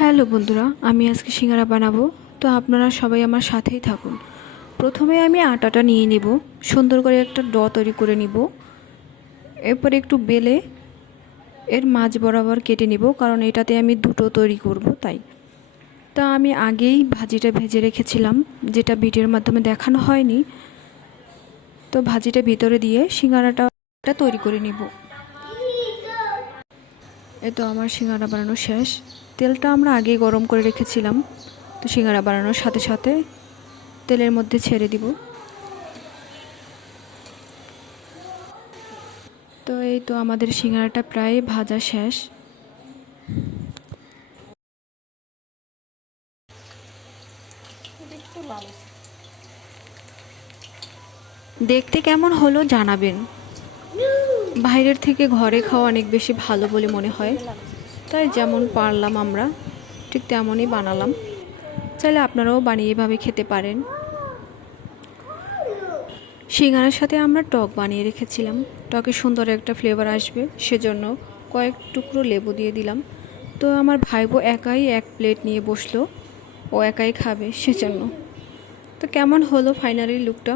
Hello বন্ধুরা, আমি আজকে সিঙ্গারা বানাবো। তো আপনারা সবাই আমার সাথেই থাকুন। প্রথমে আমি আটাটা নিয়ে নেব, সুন্দর করে একটা তৈরি করে নিব। এরপর একটু বেলে এর মাঝ বরাবর কেটে নিব, কারণ এটাতে আমি দুটো তৈরি করব তাই। তা আমি আগেই ভাজিটা ভেজে রেখেছিলাম, যেটা ভিডিওর মাধ্যমে দেখানো হয়নি। তো ভাজিটা ভিতরে দিয়ে সিঙ্গারাটা তৈরি করে নিব। এই তো আমার সিঙ্গারা বানানো শেষ। তেলটা আমরা আগেই গরম করে রেখেছিলাম, তো সিঙ্গারা বানানোর সাথে সাথে তেলের মধ্যে ছেড়ে দিব। তো এই তো আমাদের সিঙ্গারাটা প্রায় ভাজা শেষ। দেখতে কেমন হলো জানাবেন। বাইরের থেকে ঘরে খাওয়া অনেক বেশি ভালো বলে মনে হয়, তাই যেমন পারলাম আমরা ঠিক তেমনই বানালাম। চাইলে আপনারাও বানিয়ে এভাবে খেতে পারেন। সিঙ্গারার সাথে আমরা টক বানিয়ে রেখেছিলাম, টকে সুন্দর একটা ফ্লেভার আসবে সেজন্য কয়েক টুকরো লেবু দিয়ে দিলাম। তো আমার ভাইবো একাই এক প্লেট নিয়ে বসলো, ও একাই খাবে সেজন্য। তো কেমন হলো ফাইনালি লুকটা?